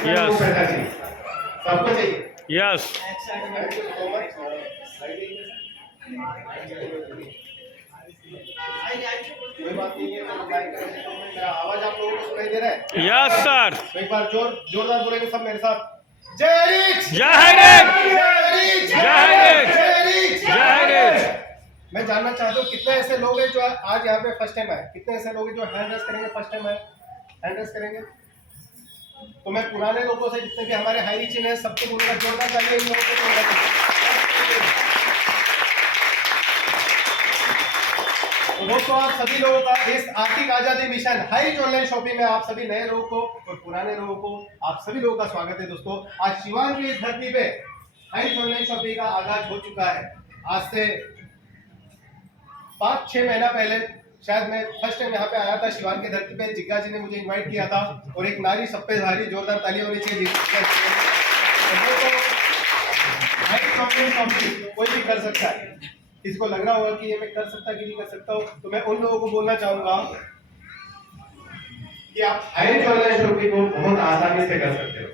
में वो Yes. पैसा चाहिए, सबको चाहिए। Yes. Thank you so much. कोई बात नहीं है, तो लाइक करें, तो मेरा आवाज आप लोगों को सुनाई दे रहा है? Yes, sir. तो एक बार जोरदार बोलेंगे सब मेरे साथ, जय रिच, जय हिंद। जय रिच, जय हिंद। जय रिच, जय हिंद। मैं जानना चाहता हूँ कितने ऐसे लोग हैं जो आज यहाँ पे फर्स्ट टाइम आए, कितने ऐसे लोग हैं जो हैंड रेस करेंगे फर्स्ट टाइम आए, हैंड रेस करेंगे। तो मैं पुराने लोगों से, जितने भी हमारे हाई रिच हैं, सबको बोलूंगा जोरदार तालियां इन लोगों को। तो दोस्तों, आप सभी लोगों का इस आर्थिक आजादी mission high rich online shopping में आप सभी नए लोगों को और पुराने लोगों को, आप सभी लोगों का स्वागत है। दोस्तों, आज शिवांग की इस धरती पे हाई रिच ऑनलाइन शॉपिंग का आगाज हो चुका है। आज से 5-6 महीना पहले शायद मैं फर्स्ट टाइम यहाँ पे आया था शिवांग की धरती पे। जिग्गा जी ने मुझे इनवाइट किया था और एक नारी सब पे भारी, जोरदार ताली होनी चाहिए। कोई भी कर सकता है, इसको लग रहा होगा कि ये मैं कर सकता कि नहीं कर सकता हूँ, तो मैं उन लोगों को बोलना चाहूंगा कि आप हाई रिच ऑनलाइन शॉपिंग को बहुत आसानी से कर सकते हो।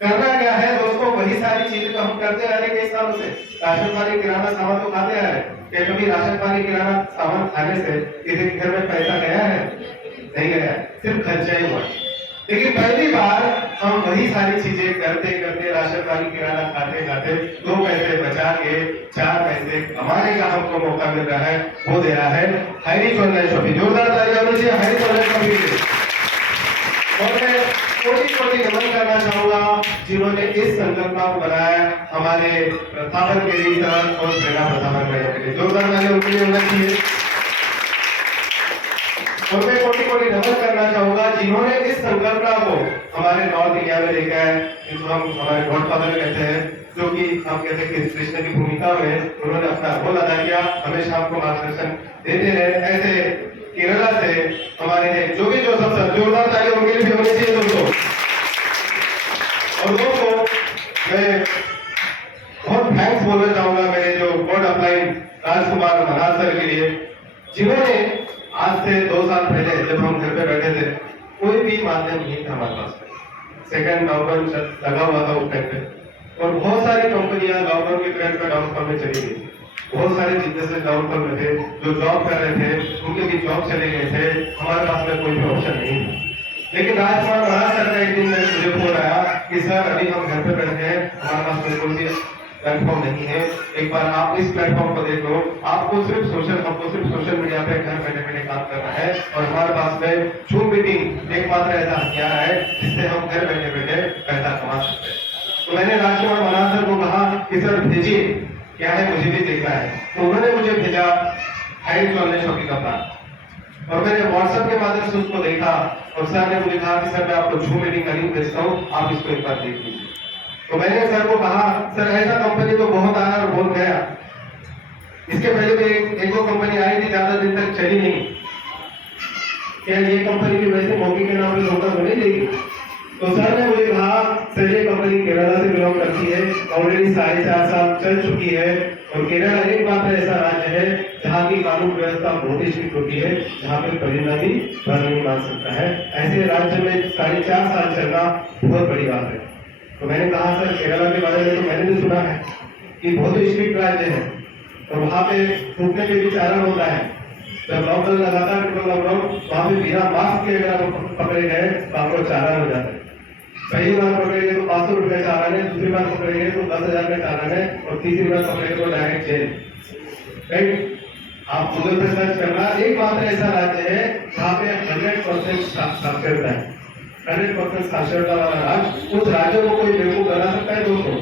करना क्या है दोस्तों, वही सारी चीजें तो हम करते आ रहे हैं कई सालों से। राशन पानी किराना सामान तो खाते आ रहे हैं। क्या कभी राशन पानी किराना सामान खाने से किसी के घर में पैसा गया है? नहीं गया, सिर्फ खर्चा ही हुआ। लेकिन पहली बार हम वही सारी चीजें करते करते, राशन पानी किराना खाते खाते 2 पैसे बचा के 4 पैसे कमाने का हमको मौका मिल रहा है। वो दे रहा है हाई रिच ऑनलाइन शॉपिंग। जोरदार तालियां होनी चाहिए हाई रिच ऑनलाइन शॉपिंग। और मैं कोटि नमन करना चाहूंगा जिन्होंने इस संकल्पना को बनाया, हमारे प्रतापन के लिए सर और प्रेरणा प्रतापन के लिए जोरदार तालियां उनके लिए होना चाहिए। और मैं कोटि नमन करना चाहूंगा जिन्होंने इस संकल्पना को हमारे नॉर्थ इंडिया में लेकर आए, जिसको हम हमारे गॉडफादर कहते हैं, जो कि हम कहते हैं कि कृष्ण की भूमिका में उन्होंने अपना रोल अदा किया, हमेशा हमको मार्गदर्शन देते रहे। ऐसे केरला से हमारे जोगी जोसेफ सर, जोरदार तालियां उनके लिए भी होनी चाहिए दोस्तों। और दोस्तों, मैं बहुत थैंक्स बोलना चाहूंगा मेरे जो गॉड अपलाइन राजकुमार महाराज सर के लिए, जिन्होंने आज से 2 साल पहले जब हम घर पे बैठे थे, कोई भी माध्यम नहीं था हमारे पास। सेकंड लॉकडाउन लगा हुआ था उस टाइम पे, और बहुत सारी कंपनियां लॉकडाउन के पीरियड में डाउनफॉल में चली गई। बहुत सारे बिजनेसेस डाउनफॉल में थे, जो जॉब कर रहे थे उनके भी जॉब चले गए थे। हमारे पास में कोई भी ऑप्शन नहीं था। लेकिन राजकुमार महाराज सर का एक दिन मुझे फोन आया कि सर अभी हम घर पे बैठे हैं, हमारे पास में कोई भी प्लेटफॉर्म नहीं है, एक बार आप इस प्लेटफॉर्म को देख लो। हमको सिर्फ सोशल मीडिया पे घर बैठे बैठे काम करना है, और हमारे पास में जूम मीटिंग एकमात्र ऐसा हथियार है जिससे हम घर बैठे बैठे पैसा कमा सकते हैं। तो मैंने राजकुमार महाराज सर को कहा कि सर भेजिए, क्या है मुझे भी देखना है। तो उन्होंने मुझे भेजा हाई रिच ऑनलाइन शॉपिंग का प्लान, और मैंने व्हाट्सएप के माध्यम से उसको देखा, और सर ने मुझे कहा कि सर मैं आपको जूम मीटिंग का लिंक भेजता हूँ, आप इसको एक बार देख लीजिए। तो मैंने सर को कहा सर ऐसा कंपनी तो बहुत आया और बहुत गया, इसके पहले भी एक दो कंपनी आई थी, ज्यादा दिन तक चली नहीं, क्या ये कंपनी भी वैसे मौके के नाम पे धोखा तो नहीं देगी? तो सर ने मुझे कहा सर ये कंपनी केरला से बिलोंग करती है, ऑलरेडी 4.5 साल चल चुकी है, और केरला एकमात्र ऐसा राज्य है जहाँ की कानून व्यवस्था बहुत ही स्ट्रिक्ट होती है, जहाँ पे परिणाम भी भर नहीं मान सकता है। ऐसे राज्य में 4.5 साल चलना बहुत बड़ी बात है। तो मैंने कहा सर केरला के बारे में तो मैंने भी सुना है कि बहुत ही स्ट्रिक्ट राज्य है, और वहाँ पे थूकने के भी चारण होता है। जब लॉकडाउन लगातार लॉकडाउन, वहाँ पे बिना मास्क के अगर आप पकड़े गए तो आपको चालान हो जाता है। पहली बार पकड़ेंगे तो 500 रुपए चालान है, दूसरी बार पकड़ेंगे तो 10,000 का चालान है, और तीसरी बार पकड़ेंगे तो डायरेक्ट जेल। राइट, आप गूगल पे सर्च करना, एकमात्र ऐसा राज्य है जहाँ पे 100% साक्षरता है। 100% साक्षरता वाला राज्य, उस राज्य को कोई बेवकूफ बना सकता है दोस्तों?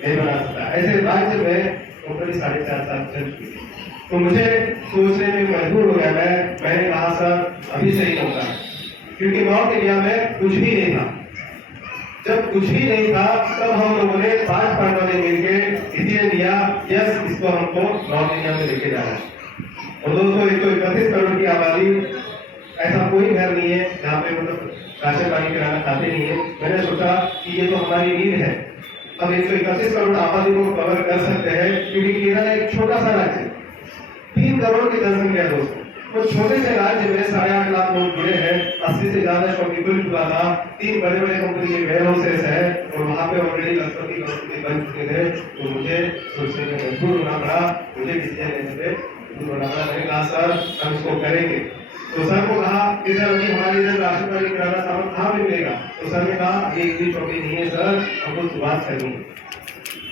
नहीं बना सकता। ऐसे राज्य में कंपनी 4.5 साल चल चुकी है। तो मुझे सोचने में मजबूर हो गया, मैंने कहा सर अभी सही होगा, क्योंकि नॉर्थ इंडिया में कुछ भी नहीं था। जब कुछ भी नहीं था तब हम लोगों ने 5 पार्टनर ने मिलकर डिसीजन लिया, यस इसको हमको नॉर्थ इंडिया में लेके जाना है। और दोस्तों 131 करोड़ की आबादी, ऐसा कोई घर नहीं है जहाँ पे मतलब राशन पानी किराना खाते नहीं है। मैंने सोचा कि ये तो हमारी नीड है, अब 131 करोड़ आबादी को कवर कर सकते हैं, क्योंकि केरल एक छोटा सा राज्य, 3 करोड़ की जनसंख्या दोस्तों। तो छोटे से राज्य में 8.5 लाख लोग जुड़े हैं, 80 से ज्यादा शॉपिंग खुला था, 3 बड़े बड़े कंपनी के वेयर हाउस कहा सर हम इसको करेंगे। तो सर को कहा कि सर अभी हमारे इधर राशन वाली किराना सामान कहाँ मिलेगा। तो सर ने कहा ये इतनी चौकी नहीं है सर, हमको शुरुआत करनी है।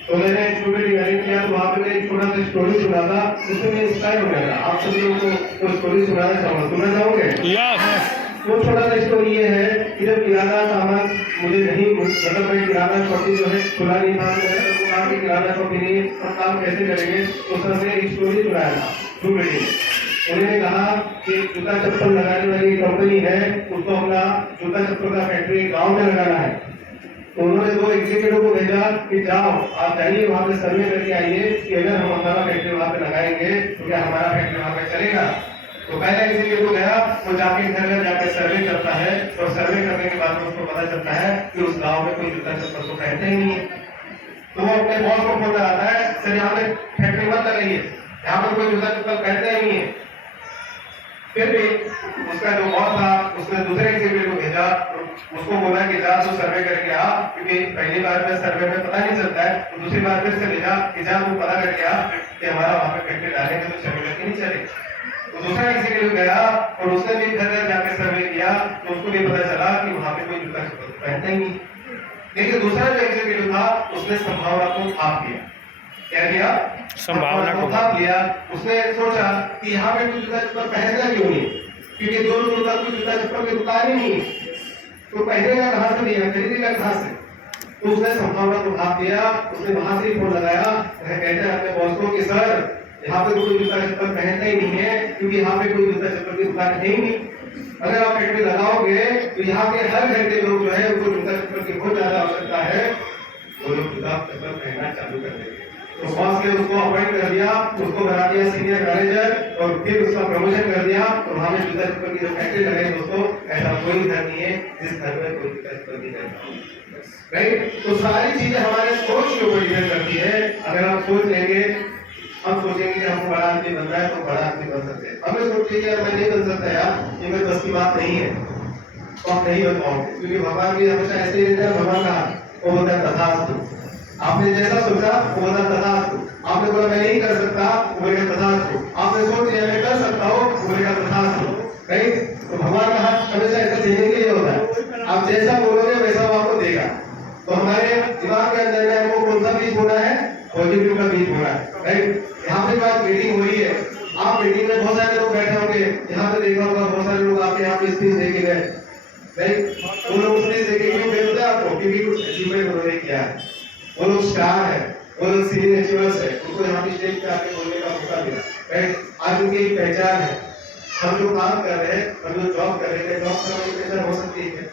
तो मैंने छोटे डिजाइन किया, तो वहाँ पे मैं एक छोटा सा स्टोरी सुना था, उसमें मैं इंस्पायर हो गया था। आप सभी लोगों को वो स्टोरी सुनाना चाहूँगा, सुनना चाहोगे? यस। वो छोटा सा स्टोरी ये है कि जब किराना सामान मुझे नहीं, मतलब मैं किराना शॉपिंग जो है खुला नहीं था, तो कहा कि किराना शॉपिंग नहीं हम काम कैसे करेंगे। तो सर ने एक स्टोरी सुनाया था टू मीटिंग। उन्होंने कहा कि जूता चप्पल लगाने वाली कंपनी है, उसको अपना जूता चप्पल का फैक्ट्री गाँव में लगाना है। तो उन्होंने 2 एग्जीक्यूटिव को भेजा कि जाओ आप जाइए वहाँ पे सर्वे करके आइए कि अगर हम हमारा फैक्ट्री वहाँ पे लगाएंगे तो क्या हमारा फैक्ट्री वहाँ पे चलेगा। तो पहला एग्जीक्यूटिव गया, वो जाके घर घर जाके सर्वे करता है, और सर्वे करने के बाद उसको पता चलता है कि उस गाँव में कोई जूता चप्पल तो पहनते ही नहीं है। तो वो अपने बॉस को फोन लगाता है, सर यहाँ पे फैक्ट्री मत लगाइए, यहाँ पर कोई जूता चप्पल पहनते ही नहीं है। फिर भी उसका जो बॉस था उसने दूसरे एग्जीक्यूटिव को भेजा, उसको बोला कि जा तू सर्वे करके आ, क्योंकि पहली बार में सर्वे में पता नहीं चलता है। तो दूसरी बार फिर से भेजा कि जा तू पता करके आ कि हमारा वहाँ पे फैक्ट्री डालेंगे तो चलेगा कि नहीं चलेगा। तो दूसरा एग्जीक्यूटिव गया और उसने भी घर घर जाके सर्वे किया, तो उसको भी पता चला कि वहाँ पे कोई जूता चप्पल पहनता ही नहीं। लेकिन दूसरा जो एग्जीक्यूटिव था उसने संभावना को भाप लिया। क्या किया? संभावना को भाप लिया। उसने सोचा कि यहाँ पे कोई जूता चप्पल पहनना क्यों नहीं, क्योंकि दो लोगों का कोई जूता चप्पल की दुकान ही नहीं, तो पहनेगा कहाँ से, लिया खरीदेगा कहाँ से। तो उसने संभावना को भाप लिया। उसने वहां से फोन लगाया, कहते हैं अपने बॉस को कि सर यहाँ पे कोई जूता चप्पल पहनता ही नहीं है, क्योंकि यहाँ पे कोई जूता चप्पल की दुकान है ही नहीं। अगर आप फैक्ट्री लगाओगे तो यहाँ के हर घर के लोग जो है उनको जूता चप्पल की बहुत ज्यादा आवश्यकता है, वो लोग जूता चप्पल पहनना चालू कर देंगे। तो बॉस ने उसको अपॉइंट कर दिया, उसको बना दिया सीनियर मैनेजर, और फिर उसका प्रमोशन कर दिया। और वहां में जूता चप्पल की जो फैक्ट्री लगाई दोस्तों, ऐसा कोई घर नहीं है जिस घर में कोई जूता चप्पल नहीं रहता, राइट। तो सारी चीजें हमारे सोच के ऊपर डिपेंड करती है। अगर आप सोच लेंगे, हम सोचेंगे कि हमको बड़ा आदमी बनना है तो बड़ा आदमी बन सकते हैं। हमें सोचिए कि मैं नहीं बन सकता यार, ये मेरे बस की बात नहीं है, तो आप नहीं बन पाओगे, क्योंकि भगवान भी हमेशा ऐसे ही रहता है। भगवान का वो होता है तथास्तु। आपने जैसा सोचा वो होता तथास्तु। आपने बोला मैं नहीं कर सकता, वो बोलेगा तथास्तु। आपने सोच लिया मैं कर सकता हूँ, वो बोलेगा तथास्तु, राइट। तो भगवान का हाथ हमेशा ऐसा देने के लिए होता है, आप जैसा बोलोगे वैसा वो आपको देगा। तो हमारे दिमाग के अंदर में हमको कौन सा बीज बोना है? पॉजिटिव का बीज बोना है, राइट। यहाँ पे बात मीटिंग हो रही है, आप मीटिंग में बहुत सारे लोग बैठे होंगे, यहाँ पे देखा होगा बहुत सारे लोग आपके यहाँ पे स्पीच देके गए, राइट। वो लोग स्पीच देके क्यों गए होते हैं आपको? क्योंकि कुछ अचीवमेंट उन्होंने किया है, वो लोग स्टार है, वो लोग सीनियर अचीवर्स है, उनको यहाँ पे स्टेज पे आके बोलने का मौका मिला, राइट। आज उनकी एक पहचान है। हम जो काम कर रहे हैं, हम जो जॉब कर रहे हैं, जॉब करने की पहचान हो सकती है,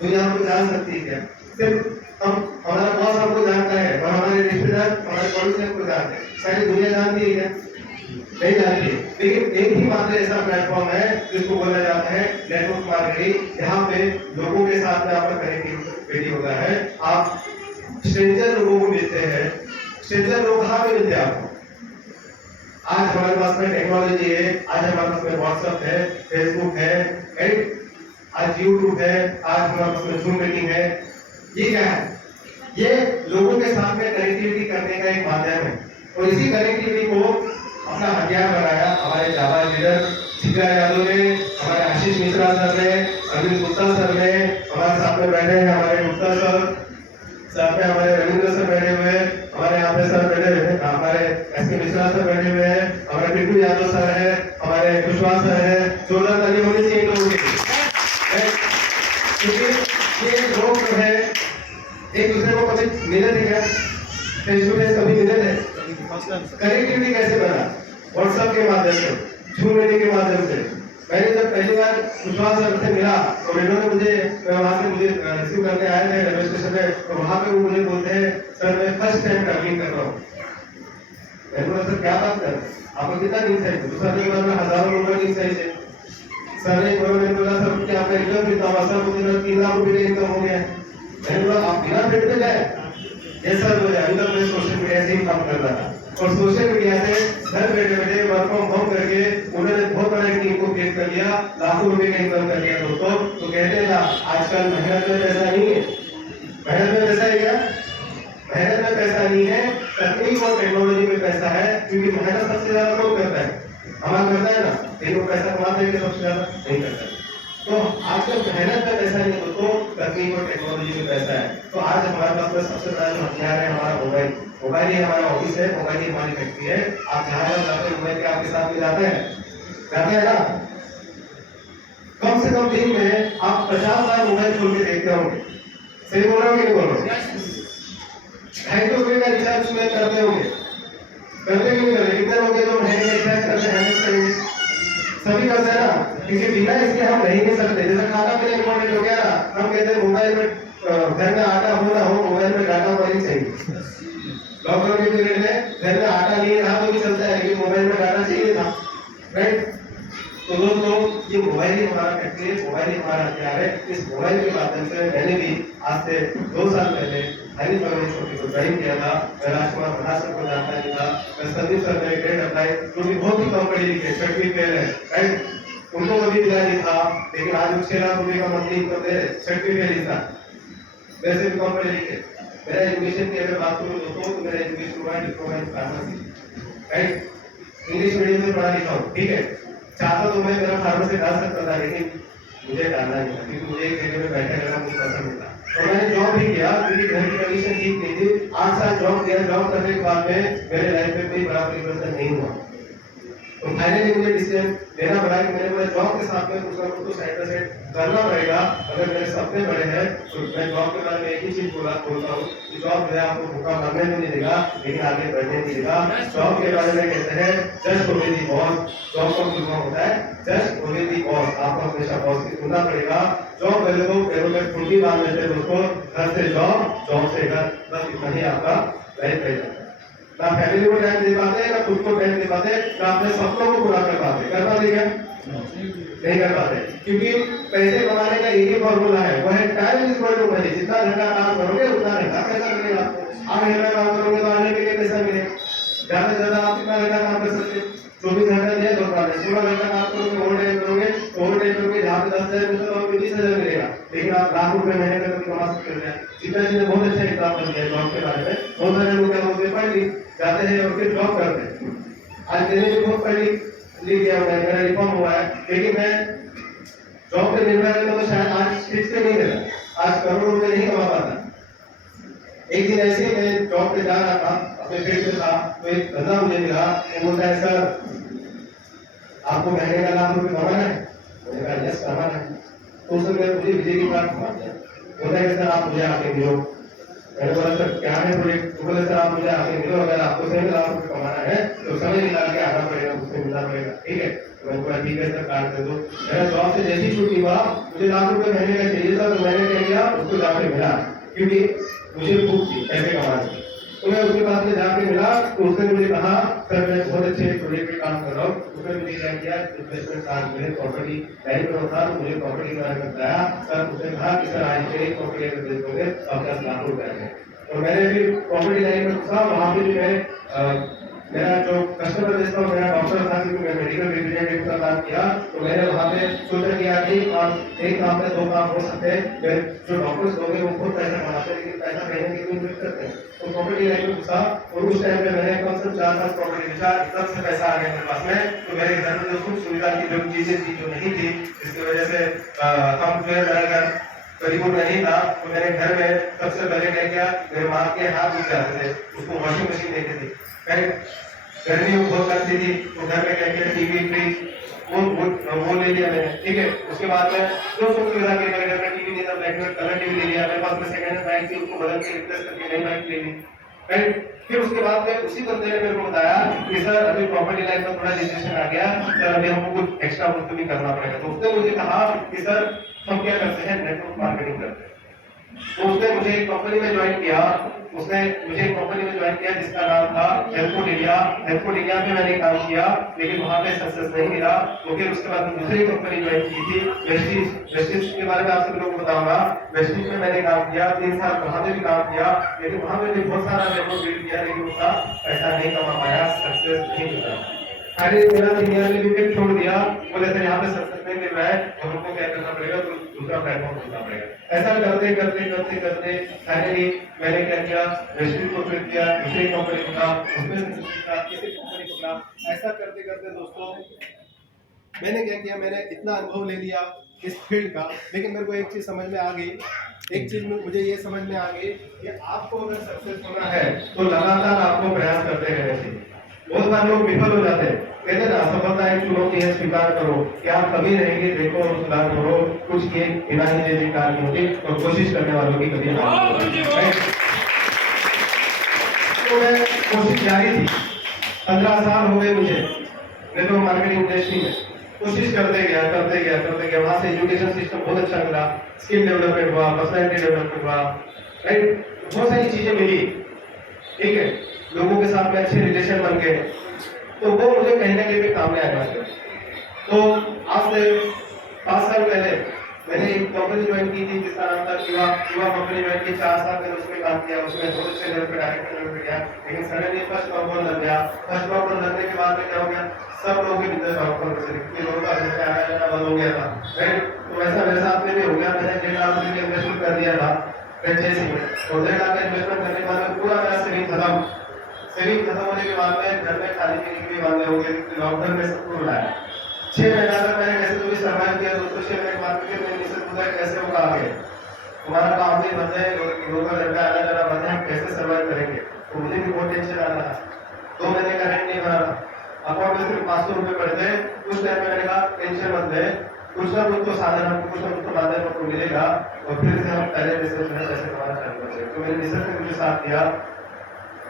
दुनिया हमको जान सकती है। सिर्फ हम, हमारा बॉस हमको जानता है और हमारे रिश्तेदार, हमारे पड़ोसी हमको जानते हैं, सारी दुनिया जानती है क्या? नहीं जानती है। लेकिन एक ही मात्र ऐसा प्लेटफॉर्म है जिसको बोला जाता है नेटवर्क मार्केटिंग, जहाँ पे लोगों के साथ में आपका कनेक्टिविटी होता है। आप स्ट्रेंजर लोगों को मिलते हैं। स्ट्रेंजर लोग कहाँ पे मिलते हैं आपको? आज हमारे पास में टेक्नोलॉजी है, आज हमारे पास में व्हाट्सएप है, फेसबुक है, राइट। आज यूट्यूब है, आज हमारे पास में जूम मीटिंग है। ये क्या है? ये लोगों के साथ में कनेक्टिविटी करने का एक माध्यम है, और इसी कनेक्टिविटी को अपना हथियार बनाया हमारे जावा लीडर चित्रा यादव ने, हमारे आशीष मिश्रा सर ने, अरविंद गुप्ता सर ने, हमारे साथ में बैठे हैं हमारे गुप्ता सर, साथ में हमारे रविंद्र सर बैठे हुए हैं, हमारे यहाँ पे सर बैठे हुए हैं, हमारे एसके मिश्रा सर बैठे हुए हैं, हमारे पिंटू यादव सर है, हमारे विश्वास सर है। जोरदार ताली होनी चाहिए लोगों की, क्योंकि ये लोग जो है एक दूसरे को कभी मिले थे क्या? फेस टू फेस कभी मिले थे? कनेक्टिविटी कैसे बना? व्हाट्सएप के माध्यम से, जूम मीटिंग के माध्यम से। मैंने जब पहली बार विश्वास सर से मिला और इन्होंने मुझे वहां से मुझे रिसीव करने आए थे रेलवे स्टेशन पे, तो वहां पे वो मुझे बोलते हैं सर मैं फर्स्ट टाइम ट्रैवलिंग कर रहा हूँ। मैंने बोला सर क्या बात कर, आपको कितना दिन चाहिए? तो सर ने बोला हजारों लोगों का दिन चाहिए। सर ने बोला सर क्या आपका इनकम कितना हुआ? सर मुझे 3 लाख रुपए का इनकम हो गया। मैंने बोला आप बिना पेट पे गए? ये सर मुझे अभी तक मैं सोशल मीडिया से ही काम करता था, और सोशल मीडिया से घर बैठे बैठे वर्क फ्रॉम होम करके उन्होंने बहुत बड़ा एक टीम को क्रिएट कर लिया, लाखों रुपए का इनकम कर लिया दोस्तों। तो कहते हैं ना आजकल मेहनत में पैसा नहीं है। मेहनत में पैसा है क्या? मेहनत में पैसा नहीं है, तकनीक और टेक्नोलॉजी में पैसा है, क्योंकि मेहनत सबसे ज्यादा कौन करता है? हमारा करता है ना, लेकिन वो पैसा कमा देंगे सबसे ज्यादा नहीं कर सकते। तो आजकल मेहनत का पैसा नहीं दोस्तों, तकनीक और टेक्नोलॉजी में पैसा है। तो आज हमारे पास में सबसे बड़ा जो हथियार है हमारा मोबाइल। मोबाइल ही हमारा ऑफिस है, मोबाइल ही हमारी फैक्ट्री है। आप जहाँ जहाँ जाते हैं मोबाइल के आपके साथ में जाते हैं ना। कम से कम दिन में आप 50 बार मोबाइल खोल के देखते होंगे। सही बोल रहे हो कि नहीं बोल रहे? 250 रुपये का रिचार्ज में करते होंगे, करते कि नहीं करते? कितने लोग हैं जो महीने में रिचार्ज करते हैं? सभी करते हैं ना, क्योंकि बिना इसके हम रह नहीं सकते। जैसे खाना पीना इम्पोर्टेंट हो गया ना, हम कहते हैं मोबाइल में घर में आटा हो ना हो, मोबाइल में डाटा होना ही चाहिए। लॉकडाउन के पीरियड में घर में आटा नहीं रहा तो भी चलता है, लेकिन मोबाइल में डाटा चाहिए था, राइट? तो दोस्तों ये मोबाइल ही हमारा फैक्ट्री है, मोबाइल ही हमारा हथियार है। इस मोबाइल के माध्यम से मैंने भी आज से 2 साल पहले हैनी पब्लिक छोटी को ज्वाइन किया था। मैं राजकुमार मल्हार सर को जानता नहीं था। मैं संदीप सर मेरे ग्रेड अप्लाई जो भी बहुत ही कम पढ़े लिखे, 6वीं फेल है, राइट? उनको कभी मिला नहीं था, लेकिन आज वो 6 लाख रुपए का मंथली इनकम दे रहे, 6वीं फेल ही था, वैसे भी कम पढ़े लिखे। मेरा एजुकेशन की अगर बात करूँ दोस्तों तो मेरा एजुकेशन हुआ है diploma in pharmacy, right? English medium से पढ़ा लिखा हूँ, ठीक है। चाहता तो मैं मेरा फार्मेसी डाल सकता था, लेकिन मुझे डालना नहीं था, क्योंकि मुझे एक जगह में बैठा रहना मुझे पसंद नहीं था। तो मैंने जॉब भी किया, क्योंकि घर की कंडीशन ठीक नहीं थी। 8 साल जॉब किया, जॉब करने के बाद में मेरे लाइफ में कोई बड़ा परिवर्तन नहीं हुआ। तो फाइनली मुझे डिसीजन लेना पड़ा कि मेरे जॉब के साथ में कुछ ना कुछ तो साइड बाय साइड करना पड़ेगा। अगर मेरे सपने बड़े हैं तो मैं जॉब के बारे में एक ही चीज बोलता हूँ कि जॉब जो है आपको भूखा मरने में नहीं देगा, लेकिन आगे बढ़ने नहीं देगा। जॉब के बारे में कहते हैं just obey the boss. Job का मतलब होता है जस्ट ओबे द बॉस। आपको हमेशा बॉस की सुनना पड़ेगा। जॉब पहले तो पैरों में कुंडी बांध लेते हैं दोस्तों, घर से जॉब, जॉब से घर, बस इतना ही आपका लाइफ रह जाता है। ना फैमिली को टाइम दे पाते, ना खुद को टाइम दे पाते, ना अपने सपनों को पूरा कर पाते। कर पाते क्या? नहीं कर पाते, क्योंकि पैसे कमाने का एक ही फॉर्मूला है, वो है time is equal to money. जितना घंटा काम करोगे उतना घंटा पैसा मिलेगा। आप घंटा काम करोगे तो आने के लिए पैसा मिलेगा। ज्यादा से ज्यादा आप कितना घंटा काम कर सकते हो? 24 घंटा दिया तो 16 घंटा काम करोगे, ओवर टाइम करोगे, ओवर टाइम करोगे, जहाँ पे 10,000 मिलता है वहाँ पे 20,000 मिलेगा। लेकिन आप लाख रुपए महीने में कमा सकते हो। सीता जी ने बहुत अच्छा एग्जाम्पल दिया जॉब के बारे में। बहुत सारे लोग क्या बोलते हैं, पढ़ लिख जाते हैं और फिर जॉब करते हैं। आज मैंने भी बहुत पढ़ लिख गया, मेरा रिफॉर्म हुआ है, लेकिन मैं जॉब पे निर्भर रहता तो शायद आज ठीक से नहीं रहता, आज करोड़ों रुपए नहीं कमा पाता। एक दिन ऐसे ही मैं जॉब पे जा रहा था, अपने फील्ड पे था, तो एक बंदा मुझे मिला। वो बोलता है सर आपको महीने का लाख रुपए कमाना है? मैंने कहा यस कमाना है। तो उसने मुझे विजिटिंग कार्ड घुमा दिया। बोला है सर आप मुझे आके मिलो। मैंने बोला सर क्या है प्रोजेक्ट? तो बोले सर आप मुझे आके मिलो, अगर आपको 7 लाख रुपए कमाना है तो समय निकाल के आना पड़ेगा, मुझसे मिलना पड़ेगा, ठीक है? तो मैंने बोला ठीक है सर कार्ड दे दो। मेरा जॉब से जैसी छुट्टी हुआ, मुझे लाख रुपए महीने का चाहिए था, तो मैंने क्या किया, उसको जाके मिला, क्योंकि मुझे भूख थी पैसे कमाने की। तो मैं उसके पास में जाके मिला, तो उसने मुझे कहा सर मैं बहुत अच्छे प्रोजेक्ट पे काम कर रहा हूँ। उसने मुझे क्या किया, इन्वेस्टमेंट कार्ड मेरे प्रॉपर्टी लाइन में होता, तो मुझे प्रॉपर्टी के बारे में बताया। सर उसने कहा कि सर आज एक प्रॉपर्टी अगर बेच दोगे तो 50 लाख रुपए आएंगे। और मैंने फिर प्रॉपर्टी लाइन में घुसा, वहाँ पे भी मैं मेरा जो कस्टमर बेस था मेरा डॉक्टर था, क्योंकि मैं मेडिकल रिप्रेजेंटेटिव का काम किया। तो मैंने वहाँ पे सोचा किया कि एक काम में 2 काम हो सकते हैं। जो डॉक्टर्स लोग हैं वो खुद पैसा कमाते हैं, लेकिन पैसा कहीं ना कहीं इन्वेस्ट करते हैं। तो प्रॉपर्टी लाइन में घुसा और उस टाइम पे मैंने कम से कम 4-5 प्रॉपर्टी बेचा, एकदम से पैसा आ गया मेरे पास में। तो मेरे घर में जो सुख सुविधा की जो चीजें थी जो नहीं थी, जिसकी वजह से हम जो है मेरा घर करीब नहीं था, तो मेरे घर में सबसे पहले क्या किया, मेरे माँ के हाथ दुख जाते थे, उसको वॉशिंग मशीन देते थे, गर्मी बहुत लगती थी, तो घर में क्या किया टीवी फ्रिज वो ले लिया मैंने, ठीक है। उसके बाद में जो सुख सुविधा के मेरे घर में टीवी नहीं था, black and white colour TV ले लिया, मेरे पास में सेकंड हैंड बाइक थी, उसको बदल के रिप्लेस करके नई बाइक ले ली, राइट। फिर उसके बाद में उसी बंदे ने मेरे को बताया कि सर अभी प्रॉपर्टी लाइन में थोड़ा रजिस्ट्रेशन आ गया, सर अभी हमको कुछ एक्स्ट्रा वस्तु भी करना पड़ेगा। तो उसने मुझे कहा कि सर हम क्या करते हैं, नेटवर्क मार्केटिंग करते हैं। तो उसने मुझे एक कंपनी में ज्वाइन किया, जिसका नाम था हेल्पफुल इंडिया। हेल्पफुल इंडिया में मैंने काम किया, लेकिन वहां पे सक्सेस नहीं मिला। तो फिर उसके बाद दूसरी कंपनी ज्वाइन की थी, वेस्टिज के बारे में आप सब लोगों को बताऊंगा। वेस्टिज में मैंने काम किया 3 साल, वहां पे भी काम किया, लेकिन वहां पे भी बहुत सारा नेटवर्क बिल्ड किया, लेकिन उसका पैसा नहीं कमा पाया, सक्सेस नहीं मिला। अरे मेरा इंडिया ने भी छोड़ दिया, बोले सर यहाँ पे सक्सेस नहीं मिल रहा है, तो हमको क्या करना पड़ेगा, तो दूसरा प्लेटफॉर्म ढूंढना पड़ेगा। ऐसा करते करते फाइनली मैंने क्या किया, वेस्टिज को फिर किया, दूसरी कंपनी को काम, उसमें तीसरी कंपनी को काम। ऐसा करते करते दोस्तों मैंने क्या किया, मैंने इतना अनुभव ले लिया इस फील्ड का, लेकिन मेरे को एक चीज समझ में आ गई, एक चीज में मुझे ये समझ में आ गई कि आपको अगर सक्सेस होना है तो लगातार आपको प्रयास करते रहना चाहिए। बहुत बार लोग विफल हो जाते हैं, कहते हैं ना सफलता एक चुनौती है, स्वीकार करो कि आप कभी रहेंगे, देखो और सुधार करो, कुछ किए बिना ही जैसी कार नहीं होती और कोशिश करने वालों की कभी हार नहीं होती। तो मैं कोशिश जारी थी, 15 साल हो गए मुझे नेटवर्क मार्केटिंग इंडस्ट्री में, कोशिश करते गया। वहां से एजुकेशन सिस्टम बहुत अच्छा मिला, स्किल डेवलपमेंट हुआ, पर्सनैलिटी डेवलपमेंट हुआ, राइट, बहुत सारी चीजें मिली, ठीक है, लोगों के साथ में अच्छे रिलेशन बन गए, तो वो मुझे कहीं ना कहीं भी काम में आया। तो आज से 5 साल पहले मैंने एक कंपनी ज्वाइन की थी जिसका नाम था युवा कंपनी ज्वाइन की। 4 साल मैंने उसमें काम किया, उसमें बहुत अच्छे लेवल पे डायरेक्टर लेवल पे गया, लेकिन सडनली फर्स्ट लॉकडाउन लग गया। फर्स्ट लॉकडाउन लगने के बाद में क्या हो गया, सब लोगों के बिजनेस लॉकडाउन से लोगों का घर आना जाना बंद हो गया था, राइट। तो वैसा मेरे साथ में भी हो गया, मैंने 1.5 लाख रुपए इन्वेस्टमेंट कर दिया था फ्रेंचाइजी में, और 1.5 लाख इन्वेस्टमेंट करने के बाद पूरा मेरा सेविंग खत्म होने के बाद में घर में खाने पीने के लिए वाले हो गए, लॉकडाउन में सबको बुलाया। 6 महीना तक मैंने कैसे तो भी सर्वाइव किया। दोस्तों 6 महीने के बाद फिर मैंने निश्चित पूछा कैसे होगा आगे, तुम्हारा काम भी बंद है, लोगों का घर का आना जाना बंद है, कैसे सर्वाइव करेंगे। तो मुझे भी बहुत टेंशन आ रहा था, 2 महीने का रेंट नहीं भरा था, अकाउंट में सिर्फ 500 रुपए पड़े थे। उस टाइम में मैंने कहा टेंशन मत ले, कुछ ना कुछ तो साधन हमको, कुछ ना कुछ तो माध्यम हमको मिलेगा और फिर से हम पहले जैसे पैसे कमाना चालू करेंगे। तो मेरे मिसेस ने मुझे साथ दिया।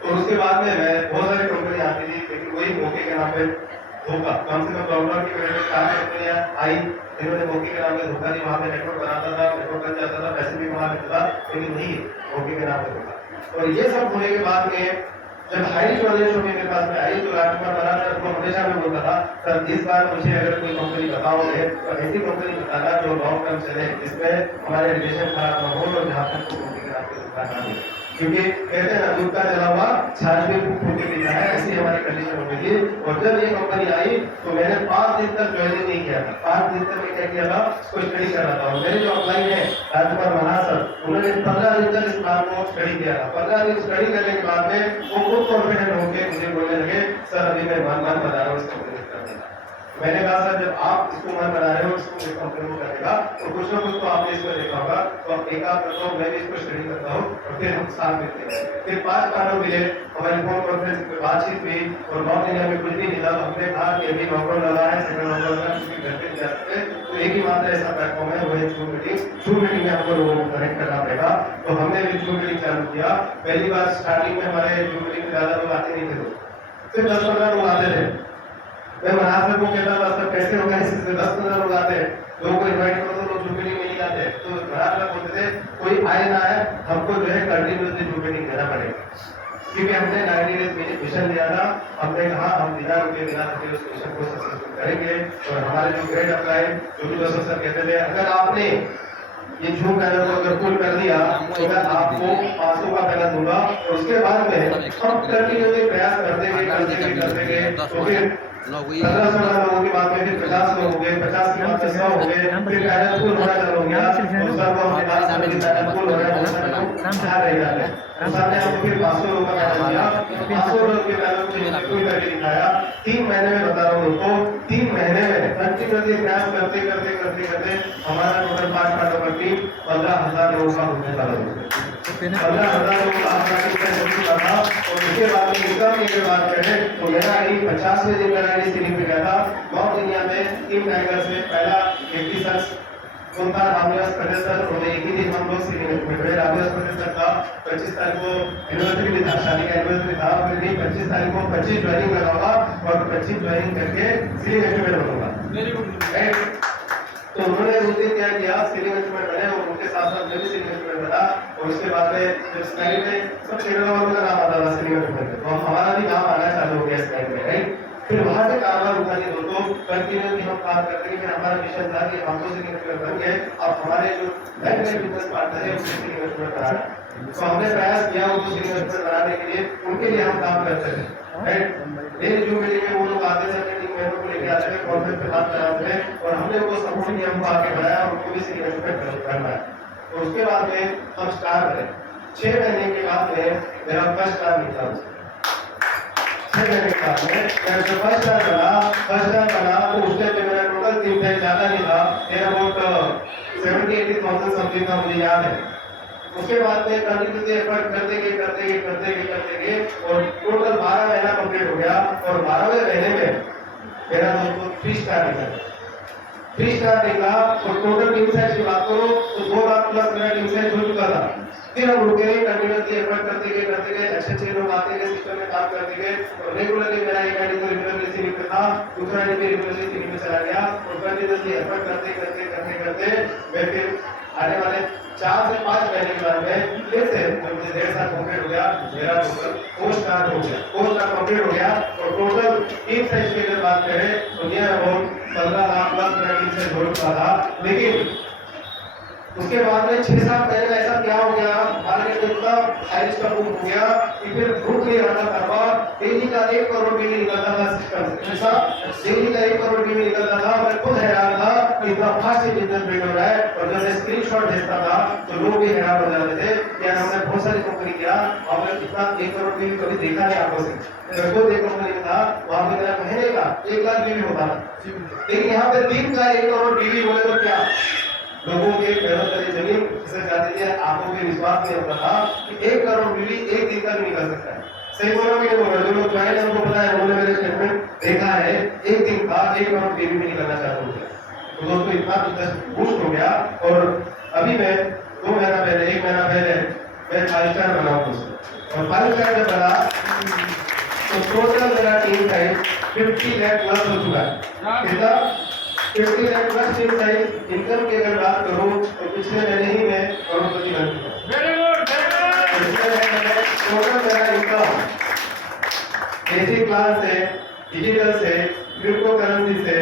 तो उसके बाद में मैं बहुत सारी कंपनी आती थी, लेकिन वही मौके के नाम पे धोखा, कम से कम लॉकडाउन की वजह से 4 कंपनियां आई, इन्होंने मौके के नाम पे धोखा दी। वहां पे नेटवर्क बनाता था, नेटवर्क बन जाता था, पैसे भी कमा लेता था, लेकिन नहीं, मौके के नाम पे धोखा। और ये सब होने के बाद में जब हाई चॉइस मेरे पास में आई तो राजकुमार महाराज को हमेशा मैं बोलता था, सर इस बार मुझे अगर कोई कंपनी बताओगे तो ऐसी कंपनी बताना जो लॉन्ग टर्म चले, जिसमें हमारे रिलेशन खराब न हो और जहाँ तक कंपनी के नाम पे धोखा ना हो। क्योंकि कहते हैं ना दूध का जला हुआ छाछ में फूट के पीता है, ऐसी हमारी कंडीशन हो गई थी। और जब ये कंपनी आई तो मैंने 5 दिन तक ज्वाइनिंग नहीं किया था। 5 दिन तक मैं क्या किया था, उसको स्टडी कर रहा था। और मेरे जो अपलाइन है राजकुमार महाराज सर, उन्होंने 15 दिन तक इस प्लान को स्टडी किया था। 15 दिन स्टडी करने के बाद में वो खुद कॉन्फिडेंट होकर मुझे बोलने लगे, सर अभी मैं मन बता रहा हूँ इस कंपनी को करने का। मैंने कहा सर जब आप इसको मन बना रहे हो इसको इस कंपनी को करेगा तो कुछ ना कुछ तो आपने इसमें देखा होगा, तो आप एक आप करता हूँ, मैं भी इसको स्टडी करता हूँ और फिर हम साथ मिलते हैं। फिर 5 कारणों मिले, हमारी फोन कॉन्फ्रेंस में बातचीत हुई और नॉर्थ इंडिया में कुछ भी नहीं था। हमने कहा कि अभी लॉकडाउन लगा है, सेकंड लॉकडाउन लगा, क्योंकि घर पे जा सकते, तो एक ही मात्र ऐसा प्लेटफॉर्म है, वो है जूम मीटिंग में हमको लोगों को कनेक्ट करना पड़ेगा। तो हमने भी जूम मीटिंग चालू किया। पहली बार स्टार्टिंग में हमारे जूम मीटिंग में ज्यादा लोग आते नहीं थे, सिर्फ 10-15 लोग आते थे। मैं महाराज सर को कहता था सर कैसे होगा, इससे 10-15 लोग आते हैं, लोगों को इनवाइट करो तो लोग जूम मीटिंग में नहीं आते। तो महाराज सर बोलते थे कोई आए ना आए, हमको जो है कंटिन्यूसली जूम मीटिंग देना पड़ेगा, क्योंकि हमने 90 डेज में मिशन दिया था। हमने कहा हम बिना रुके उस मिशन को सक्सेसफुल करेंगे। और हमारे जो ग्रेड अप्लाई जो भी दोस्तों सर कहते थे, अगर आपने ये जूम पैनल को अगर फुल कर दिया तो मैं आपको 500 का पैनल दूंगा। और उसके बाद में हम कंटिन्यूसली प्रयास करते गए तो फिर 15-16 लोगों की बात में फिर 50 लोग हो गए, 50 की बात में 100 हो गए, फिर पैनल फुल होना चालू हो गया। तो सर को हमने बात समझी, पैनल फुल हो रहा है, बहुत सारे लोग बाहर रह जाते हैं। तो सर ने हमको फिर 500 लोगों का पैनल दिया, 500 लोग के पैनल को फुल करके दिखाया। 3 महीने में बता रहा हूँ दोस्तों, 3 महीने में कंटिन्यूसली प्रयास करते हमारा टोटल 5 कार्डों का टीम 15,000 लोगों का होने वाला है। 15,000 लोगों का था। और उसके बाद में इनकम की बात करें तो मेरा ही 50वें दिन मेरा सीलिंग पे गया था। नॉर्थ इंडिया में 3 टाइगर से पहला व्यक्ति शख्स उनका रामविलास पटेल सर, और एक ही दिन हम लोग सीलिंग में गए। रामविलास पटेल सर का 25 तारीख को एनिवर्सरी भी था, शादी का एनिवर्सरी था। फिर भी 25 तारीख को 25 ज्वाइनिंग लगाऊंगा और 25 ज्वाइनिंग करके सीलिंग इंस्ट्रूमेंट बनूंगा। तो उन्होंने उस दिन क्या किया, सीलिंग इंस्ट्रूमेंट बने और उनके साथ साथ मैं भी सीलिंग इंस्ट्रूमेंट बना। और उसके बाद में जब स्काई में सब केरला वालों का नाम आता था सीलिंग इंस्ट्रूमेंट, तो हमारा भी नाम आना चालू हो गया स्काई में, राइट। फिर वहां से कारोबार उठा के दोस्तों कंटिन्यूसली हम काम करते हैं। फिर हमारा मिशन था कि हम तो सीलिंग इंस्ट्रूमेंट बन गए, अब हमारे जो बैंक में बिजनेस पार्टनर है उसे सीलिंग इंस्ट्रूमेंट बनाना। तो हमने प्रयास किया उनको सीलिंग इंस्ट्रूमेंट बनाने के लिए, उनके लिए हम काम करते थे, राइट। मेरे जो मीटिंग में वो लोग आते थे, मीटिंग में को लेके आते थे, कॉन्फ्रेंस पे बात कराते थे और हमने उनको सपोर्ट किया, हमको आगे बढ़ाया और उनको भी सीलिंग इंस्ट्रूमेंट करना है। तो उसके बाद में हम स्टार्ट करें। 6 महीने के बाद में मेरा फर्स्ट स्टार निकला। 6 महीने के बाद में मैं जो फर्स्ट स्टार बना तो उस टाइम पे मेरा टीम था, ज्यादा नहीं था, अबाउट 70-80,000 समथिंग था, मुझे याद है। उसके बाद में कंटिन्यूसली एफर्ट करते गए और टोटल 12 महीना कंप्लीट हो गया और 12वें महीने में मेरा दोस्तों 3 स्टार निकला। 3 स्टार निकला और टोटल टीम साइज की बात करो तो 2 लाख प्लस मेरा टीम साइज हो चुका था। फिर हम रुके नहीं, कंटिन्यूसली एफर्ट करते गए, अच्छे लोग आते गए, सिस्टम में काम करते गए और रेगुलरली मेरा एक आईडी तो रेगुलरली सीरीज पे था, दूसरा आईडी भी रेगुलरली सीरीज में चला गया और कंटिन्यूसली एफर्ट करते मैं फिर आने वाले 4 से 5 महीने के बाद में फिर से मुझे 1.5 साल कंप्लीट हो गया, मेरा टोटल 4 स्टार हो गया, 4 स्टार कंप्लीट हो गया और टोटल टीम साइज की अगर बात करें तो नियर अबाउट 15 लाख प्लस मेरा टीम साइज हो चुका था। लेकिन उसके बाद में 6 साल पहले ऐसा क्या हो गया, मार्केट में इतना हाई स्टॉक हो गया कि फिर रुक नहीं रहा था कारोबार। डेली का 1 करोड़ बिल निकलता था सिस्टम से, ऐसा डेली का 1 करोड़ बिल निकलता था। मैं खुद हैरान था कि इतना फास्ट बिजनेस बिल्ड हो रहा है और जब मैं स्क्रीनशॉट भेजता था तो लोग भी हैरान हो जाते थे कि यार हमने बहुत सारी कंपनी किया, हमने इतना 1 करोड़ बिल कभी देखा नहीं आंखों से। मैं खुद एक कंपनी था, वहां पे मेरा महीने का 1 लाख बिल होता था, लेकिन यहाँ पे दिन का 1 करोड़ बिल बोले तो क्या लोगों के पैरों तले जमीन खिसक जाती है। आंखों में विश्वास नहीं होता था कि 1 करोड़ बिजली एक दिन का भी निकल सकता है। सही बोलो कि नहीं बोलो? जो लोग ज्वाइन है उनको पता है, उन्होंने मेरे स्टेटमेंट देखा है, एक दिन का 1 करोड़ बिजली भी निकलना चाहते हैं। तो दोस्तों इतना बिजनेस बूस्ट हो गया और अभी मैं 1 महीना पहले मैं 5 स्टार बना हूँ और 5 स्टार जब बना तो टोटल मेरा टीम साइज 50 लाख प्लस हो चुका है। कितना? 50 lakh plus team size. Income की अगर बात करूं तो पिछले महीने ही मैं करोड़पति बन चुका हूं। Very good. टोटल मेरा इनकम बेसिक क्लास से, डिजिटल से, क्रिप्टो करेंसी से,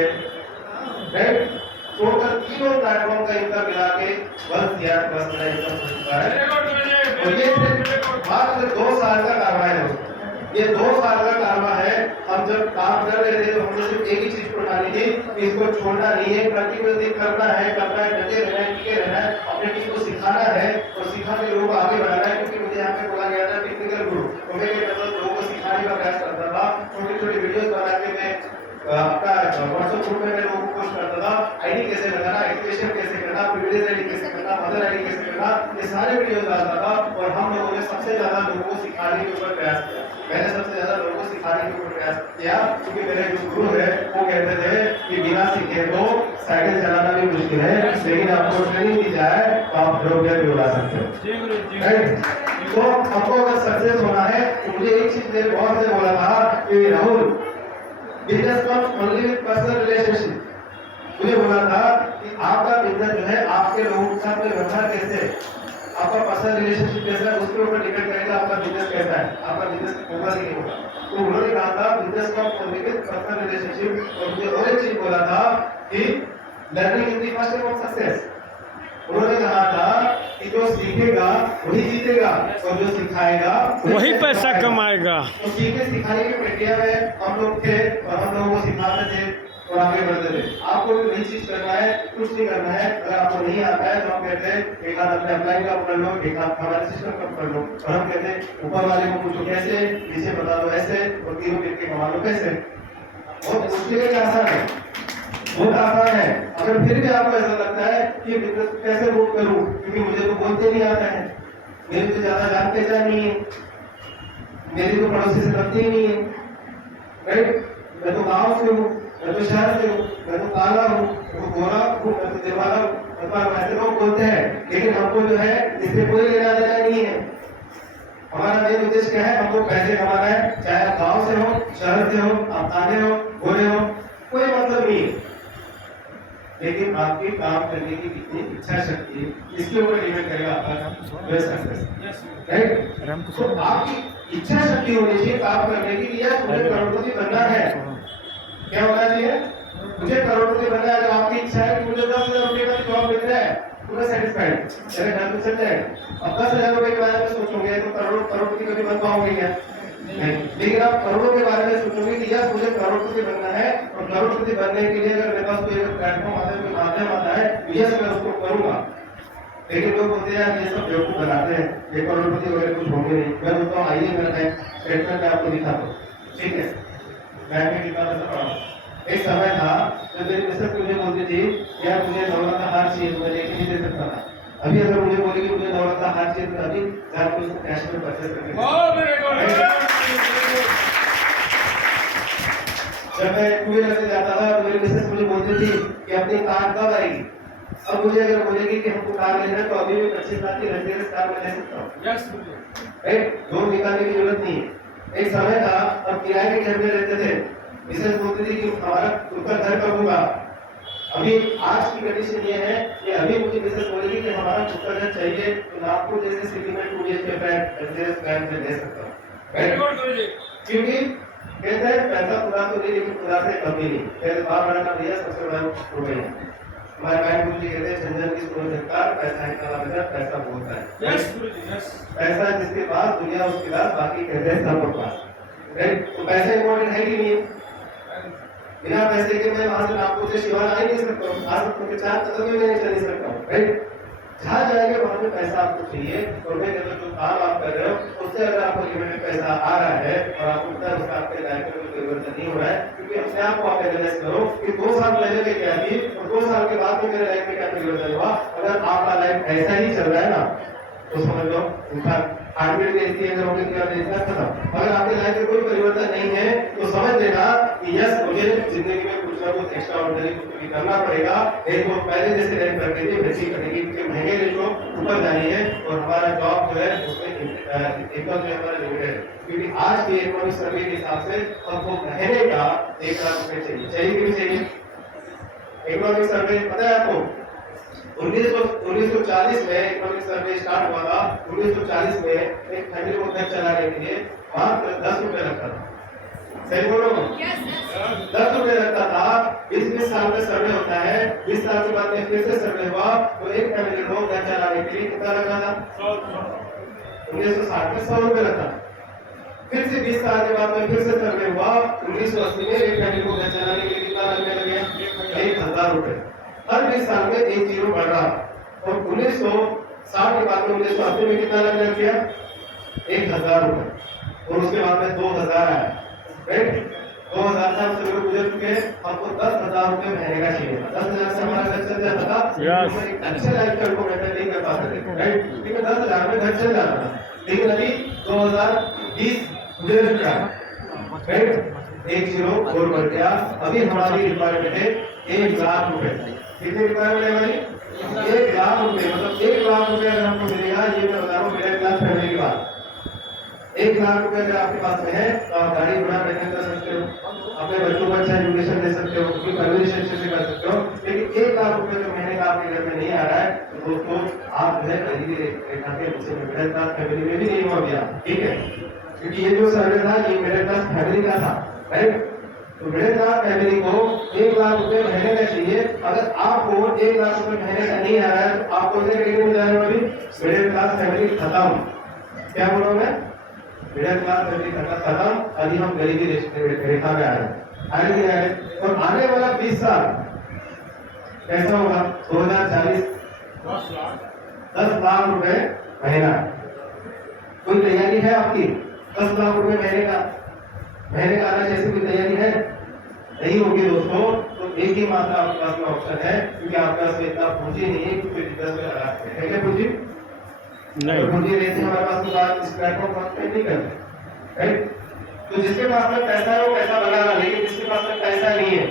राइट, टोटल तीनों प्लेटफॉर्म का इनकम मिला के 10 लाख प्लस मेरा इनकम हो चुका है। और ये मात्र 2 साल का कारोबार है दोस्तों, ये 2 साल का कारोबार है। हम जब काम कर रहे थे तो हमने सिर्फ एक ही चीज को ठानी थी कि इसको छोड़ना नहीं है, कंटिन्यूअसली करना है, डटे रहना है, टिके रहना है, अपने टीम को सिखाना है और सिखा के लोगों को आगे बढ़ाना है। क्योंकि मुझे यहाँ पे बोला गया था टेक्निकल गुरु, तो मैं लोगों को सिखाने का प्रयास करता था। छोटी वीडियोस बना के मैं अपना व्हाट्सएप ग्रुप में मैं लोगों को पोस्ट करता था, आईडी कैसे लगाना, एक्टिवेशन कैसे करना, प्रिविलेज आईडी कैसे करना, मदर आईडी कैसे करना, ये सारे वीडियोस डालता था और हम लोगों ने सबसे ज्यादा लोगों को सिखाने के ऊपर प्रयास किया। मैंने सबसे ज्यादा लोगों को सिखाने के ऊपर प्रयास किया क्योंकि मेरे जो गुरु है वो कहते थे कि बिना सीखे तो साइकिल चलाना भी मुश्किल है, लेकिन आपको ट्रेनिंग दी जाए तो आप एरोप्लेन भी उड़ा सकते हो। तो हमको अगर सक्सेस होना है तो मुझे एक चीज मेरे बॉस ने बोला था कि Rahul, business comes only with personal relationship. मुझे बोला था कि आपका बिजनेस जो है आपके लोगों के साथ में व्यवहार कैसे है, आपका पर्सनल रिलेशनशिप कैसा है, उसके ऊपर डिपेंड करेगा आपका बिजनेस कैसा है, आपका बिजनेस होगा कि नहीं होगा। तो उन्होंने कहा था business comes only with personal relationship. और मुझे और एक चीज बोला था कि learning is the first step of success. उन्होंने कहा था कि जो सीखेगा वही जीतेगा और जो सिखाएगा वही पैसा कमाएगा। तो सीखने सिखाने की प्रक्रिया में हम लोग थे और हम लोगों को सिखाते थे और आगे बढ़ते थे। आपको भी वही चीज करना है, कुछ नहीं करना है। अगर आपको नहीं आता है तो हम कहते हैं एक हाथ अपने अपलाइन का पकड़ लो, एक हाथ हमारे सिस्टम का पकड़ लो और हम कहते हैं ऊपर वाले को पूछो कैसे, नीचे बता दो ऐसे और तीनों मिलकर कमा लो कैसे। बहुत मुश्किल है, आसान है, बहुत आसान है। अगर फिर भी आपको ऐसा लगता है कि बिजनेस कैसे मूव करूं क्योंकि मुझे तो बोलते नहीं आता है, मेरी तो ज्यादा जान पहचान नहीं है, मेरी तो पड़ोसी से बनती ही नहीं है, राइट, मैं तो गांव से हूँ, मैं तो शहर से हूँ, मैं तो काला हूँ, मैं तो गोरा हूँ, मैं तो दिलवाला हूँ, मतलब ऐसे लोग बोलते हैं। लेकिन हमको जो है इससे कोई लेना देना नहीं है। हमारा मेन उद्देश्य क्या है, हमको पैसे कमाना है, चाहे आप गाँव से हो, शहर से हो, आप काले हो, गोरे हो, कोई मतलब नहीं है। लेकिन आपकी काम करने की कितनी इच्छा शक्ति है इसके ऊपर डिपेंड करेगा आपका सक्सेस, राइट। तो आपकी इच्छा शक्ति होनी चाहिए काम करने की, यार मुझे करोड़पति बनना है। क्या होना चाहिए? मुझे करोड़पति बनना है। तो आपकी इच्छा है कि मुझे 10,000 रुपये का जॉब मिल रहा है, पूरा सेटिस्फाइड, मेरे घर में चल जाए। अब 10,000 रुपये के बारे में सोचोगे तो करोड़पति कभी बन पाओगे क्या? नहीं। लेकिन आप करोड़ों के बारे में सोचोगे कि यार मुझे करोड़पति बनना है और करोड़पति बनने के लिए अगर मेरे पास कोई प्लेटफॉर्म आता है, कोई माध्यम आता है, यस मैं उसको करूंगा। लेकिन लोग बोलते हैं ये सब बेवकूफ बनाते हैं, ये करोड़पति वगैरह कुछ होंगे नहीं। मैं बोलता हूँ आइए मेरा बैंक स्टेटमेंट में आपको दिखा दो, ठीक है, बैंक में कितना पैसा पड़ा एक समय था जब मेरी मिसेस मुझे बोलती थी यार मुझे दौलत का हार चाहिए, मैं लेके नहीं दे सकता था। अभी अगर मुझे बोलेगी मुझे दौलत का हार चाहिए तो अभी जाकर उसको कैश में परचेस करके जब मैं टू व्हीलर से जाता था मेरी मिसेस मुझे बोलती थी कि अपनी कार कब आएगी। अब मुझे अगर बोलेगी कि हमको कार लेना है तो अभी भी 25 लाख की लग्जरियस कार में ले सकता हूँ। लोन निकालने की जरूरत नहीं है। एक समय था अब किराए के घर में रहते थे, मिसेस बोलती थी कि हमारा खुद का घर कब होगा। अभी आज की कंडीशन ये है कि अभी मुझे मिसेस बोलेगी कि हमारा खुद का घर चाहिए तो आपको जैसे सिटी में 2 BHK फ्लैट लग्जरियस फ्लैट में ले सकता हूँ। क्योंकि कहते हैं पैसा खुदा तो नहीं लेकिन खुदा से कभी नहीं। कहते बाप बड़ा का भैया सबसे बड़ा रुपया। हमारे भाई गुरु जी कहते हैं झंझन की सुनो झटकार, पैसा है काला बाजार, पैसा बोलता है। पैसा जिसके पास दुनिया उसके पास, बाकी कहते हैं सब पास। राइट, तो पैसा इम्पोर्टेंट है कि नहीं? बिना पैसे के मैं वहां से नागपुर से शिवान आ ही नहीं सकता हूँ, आ सकता हूँ 4 कदम भी मैं नहीं चल नहीं सकता हूँ। राइट, जहाँ जाएंगे वहां पे पैसा आपको चाहिए और मैं कहता जो काम आप कर रहे हो उससे अगर आपको लिमिटेड पैसा आ रहा है और आपको पता है उसका आपके लाइफ में कोई परिवर्तन नहीं हो रहा है, क्योंकि अपने आप को आप एनालाइज करो कि 2 साल पहले में क्या थी और 2 साल के बाद में मेरे लाइफ में क्या परिवर्तन हुआ। अगर आपका लाइफ ऐसा ही चल रहा है ना तो समझ लो इंसान हार्टबीट में इसकी अगर होगी तो इंसान खत्म। अगर आपके लाइफ में कोई परिवर्तन नहीं है तो समझ लेना कि यस मुझे जिंदगी में कुछ ना कुछ एक्स्ट्रा ऑर्डिनरी कुछ भी करना पड़ेगा। एक वो पहले जैसे लाइफ करते थे वैसी करेंगे, क्योंकि महंगे रेशो ऊपर जानी है और हमारा जॉब जो है उसमें इनकम जो है हमारा लिमिटेड है। क्योंकि आज की इकोनॉमिक सर्वे के हिसाब से हमको महीने का 1 लाख रुपए चाहिए कि नहीं चाहिए। इकोनॉमिक सर्वे पता है आपको 1940 में इकोनॉमिक सर्वे स्टार्ट हुआ था। 1940 में एक फैमिली को घर चलाने के लिए मात्र 10 रुपए लगता था। सही बोलो? 10 रुपए लगता था। 20 साल में सर्वे होता है, 20 साल के बाद में फिर से सर्वे हुआ तो एक फैमिली को घर चलाने के लिए कितना लगा था? 1960 में 100 रुपए लगता था। फिर से 20 साल के बाद में फिर से सर्वे हुआ 1980 में एक फैमिली को घर चलाने के लिए कितना लगने लगे? 1000 रुपए। हर 20 साल में एक जीरो बढ़ रहा और 1960 के बाद में 1980 में कितना लगने लग गया? 1000 रुपए और उसके बाद में 2000 आया। राइट, 2000 साल से लोग गुजर चुके हैं, हमको 10,000 रुपए महीने का चाहिए था। 10,000 से हमारा घर चल जाता था। अच्छे लाइफ स्टाइल को मेंटेन नहीं कर पाते थे। राइट, क्योंकि 10,000 में घर चल जाता था। लेकिन अभी 2020 गुजर चुका है। राइट, 1 जीरो और बढ़ गया। अभी हमारी रिक्वायरमेंट है 1 लाख रुपए। कितनी रिक्वायरमेंट है हमारी? 1 लाख रुपए। मतलब 1 लाख रुपए अगर हमको मिलेगा, ये मैं बता रहा हूँ मिडिल क्लास फैमिली की बात। 1 लाख रुपए अगर आपके पास में है तो आप गाड़ी घोड़ा मेंटेन कर सकते हो, अपने बच्चों को अच्छा एजुकेशन दे सकते हो, उनकी परवरिश अच्छे से कर सकते हो। लेकिन 1 लाख रुपए जो महीने का आपके घर में नहीं आ रहा है तो दोस्तों आप जो है गरीबी रेखा के नीचे मिडिल क्लास फैमिली में भी नहीं हो गया। ठीक है, क्योंकि ये जो सर्वे था ये मिडिल क्लास फैमिली का था। राइट, तो मिडिल क्लास फैमिली को 1 लाख रुपए महीने का चाहिए। अगर आपको 1 लाख रुपए महीने का नहीं आ रहा है तो आपको इतने कैटेगरी में जाने वाली मिडिल क्लास फैमिली खत्म। क्या बोल रहा हूं मैं? मिडिल क्लास फैमिली खत्म। अभी हम गरीबी रेखा में आ रहे हैं। और आने वाला 20 साल कैसा होगा? 2040 10 लाख रुपए महीना। कोई तैयारी है आपकी? 10 लाख रुपए महीने का आना जैसे कोई तैयारी है? नहीं होगी दोस्तों। तो एक ही मात्र आपके पास में ऑप्शन है, क्योंकि आपके पास में इतना पूंजी नहीं है कि कोई बिजनेस में लगा सकते हैं। क्या पूंजी नहीं? पूंजी रहती है हमारे पास, तो बात इस प्लेटफॉर्म पर नहीं करते। राइट, तो जिसके पास में पैसा है वो पैसा बना रहा, लेकिन जिसके पास में पैसा नहीं है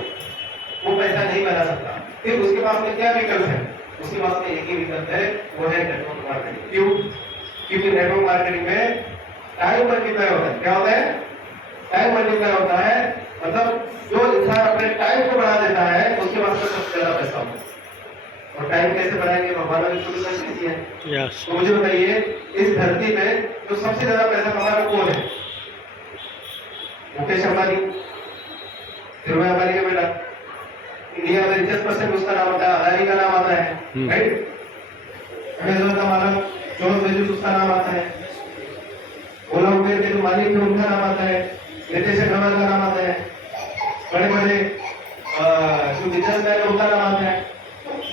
वो पैसा नहीं बना सकता। फिर उसके पास में क्या विकल्प है? उसके पास में एक ही विकल्प है, वो है नेटवर्क मार्केटिंग। क्यों? क्योंकि नेटवर्क मार्केटिंग में टाइम मल्टीप्लाई होता है। क्या होता है? टाइम मल्टीप्लाई होता है। मतलब जो इंसान अपने टाइम को बढ़ा देता है उसके पास में सबसे ज्यादा पैसा होता है। और टाइम कैसे बढ़ाएंगे? भगवान ने खुद बताई है। तो मुझे बताइए इस धरती पे जो सबसे ज्यादा पैसा कमा रहा कौन है? मुकेश अंबानी, धीरूभाई अंबानी का बेटा। इंडिया में रिचेस्ट पर्सन उसका नाम आता है, अदानी का नाम आता है। राइट, अमेज़न का मालिक जॉर्ज बेजोस उसका नाम आता है। ओला उबेर के जो मालिक है उनका नाम आता है। नितेश अग्रवाल का नाम आता है। बड़े बड़े जो बिजनेसमैन है उनका नाम आता है।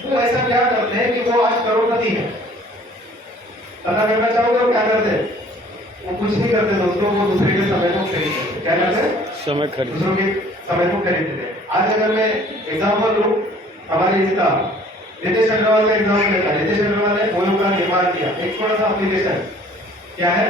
वो ऐसा क्या करते हैं कि वो आज करोड़पति है? पता करना चाहोगे वो क्या करते हैं? वो कुछ नहीं करते दोस्तों, वो दूसरे के समय को खरीद करते। क्या करते हैं? समय खरीद, दूसरों के समय को खरीदते थे। आज अगर मैं एग्जाम्पल लूं, हमारे इसका रितेश अग्रवाल का एग्जाम्पल लेता है। रितेश अग्रवाल ने ओयो का निर्माण किया, एक छोटा सा एप्लीकेशन, क्या है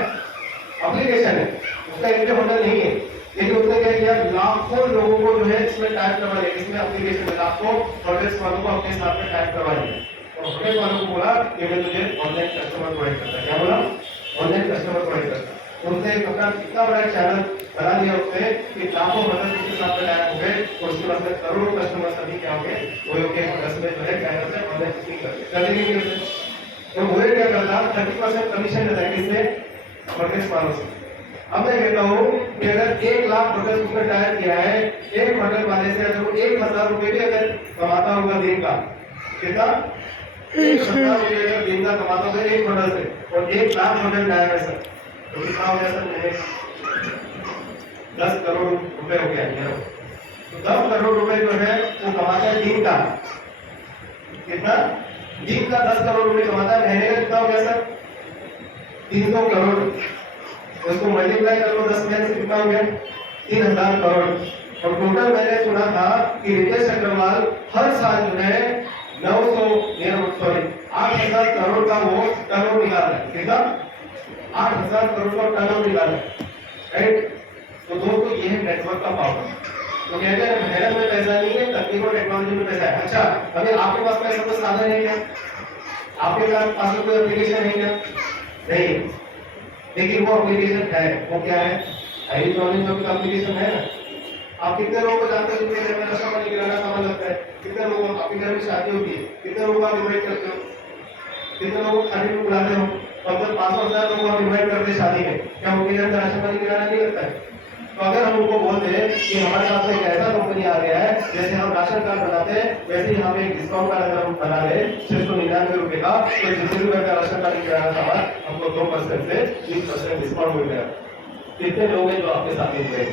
एप्लीकेशन है, उसका इंडिया होटल नहीं है, लेकिन उसने क्या किया, लाखों लोगों को जो है इसमें टाइप करवा दिया, इसमें एप्लीकेशन में लाखों होटल्स वालों को अपने साथ में टाइप करवा दिया और होटल वालों को बोला कि मैं तुझे ऑनलाइन कस्टमर प्रोवाइड करता। क्या बोला, ऑनलाइन कस्टमर प्रोवाइड करता। उसने अपना इतना बड़ा चैनल बना दिया उसने कि लाखों होटल उसके साथ में टाइप हो गए और उसके बाद में करोड़ों कस्टमर सभी क्या हो गए, वो के होटल्स में जो है क्या करते हैं, ऑनलाइन बुकिंग करते हैं। तो वो क्या करता, 30% कमीशन देता है किससे, होटल्स वालों से। अब मैं कहता हूँ कि अगर 1 लाख होटल उसने टाइप किया है, एक होटल वाले से अगर वो 1000 रुपए भी अगर कमाता होगा दिन का, कितना 1000 रुपए अगर दिन का कमाता होगा एक होटल से, और 1 लाख होटल टाइप है सर, तो कितना हो गया सर, 10 करोड़ रुपए हो गया। तो 10 करोड़ रुपए जो है वो कमाता है दिन का, कितना, दिन का 10 करोड़ रुपए कमाता है। महीने का कितना हो गया सर, 300 करोड़। उसको मल्टीप्लाई कर लो 10 में से कितना हो गया, 3000 करोड़। और टोटल मैंने सुना था कि रितेश अग्रवाल हर साल जो है 8,000 करोड़ का वो टर्नओवर निकाल रहा है, कितना, 8,000 करोड़ का टर्नओवर निकाल रहा है, राइट। तो दोस्तों ये है नेटवर्क का पावर। तो कहते हैं मेहनत में पैसा नहीं है, तकनीक और टेक्नोलॉजी में पैसा है। अच्छा, अगर आपके पास पैसा तो साधन है क्या, आपके पास कोई एप्लीकेशन है क्या, नहीं, लेकिन वो एप्लीकेशन है, वो क्या है, इलेक्ट्रॉनिक जो एप्लीकेशन है ना। आप कितने लोगों को जानते हो जिनके घर में नशा पानी किराना सामान लगता है, कितने लोगों को आपके घर में शादी होती है, कितने लोगों को आप इनवाइट करते हो, कितने लोगों को खाने में बुलाते हो, मतलब 500,000 लोगों को आप इनवाइट करते हैं शादी में, क्या उनके घर में राशन पानी किराना नहीं लगता है। तो अगर हम उनको बोलते हैं कि हमारे साथ में एक ऐसा कंपनी आ गया है, जैसे हम राशन कार्ड बनाते हैं वैसे ही हमें एक डिस्काउंट कार्ड अगर हम बना रहे 699 रुपए का, तो जितने रुपए का राशन कार्ड किराना सामान हमको 2% से 20% डिस्काउंट मिल गया। कितने लोग हैं जो आपके साथ में हुए,